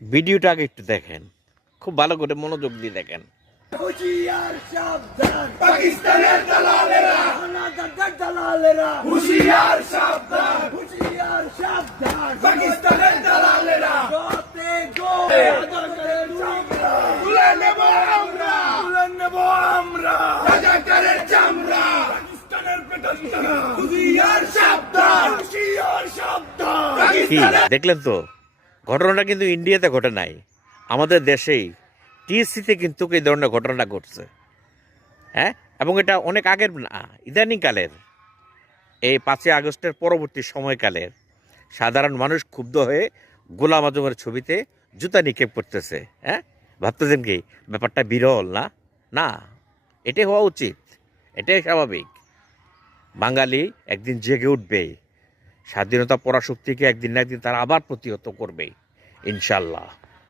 ভিডিওটা আগে একটু দেখেন, খুব ভালো করে মনোযোগ দিয়ে দেখেন। হুঁশিয়ার সাবধান পাকিস্তানের দালালেরা হানাদারদের দালালেরা হুঁশিয়ার সাবধান পাকিস্তানের দালালেরা গোতে গো রাজাকারের চামড়া তুলে নেব আমরা রাজাকারের চামড়া পাকিস্তানের পেটন্তরা হুঁশিয়ার সাবধান কি দেখলেন তো, ঘটনাটা কিন্তু ইন্ডিয়াতে ঘটে নাই, আমাদের দেশেই টিএসসিতে কিন্তু এই ধরনের ঘটনাটা ঘটছে। হ্যাঁ, এবং এটা অনেক আগের না, ইদানিংকালের, এই 5ই আগস্টের পরবর্তী সময়কালের সাধারণ মানুষ ক্ষুব্ধ হয়ে গোলাম আজমের ছবিতে জুতা নিক্ষেপ করতেছে। হ্যাঁ, ভাবতেছেন কি ব্যাপারটা বিরল? না না, এটাই হওয়া উচিত, এটাই স্বাভাবিক। বাঙালি একদিন জেগে উঠবে, স্বাধীনতা পরাশক্তিকে একদিন না একদিন তারা আবার প্রতিহত করবে ইনশাল্লাহ।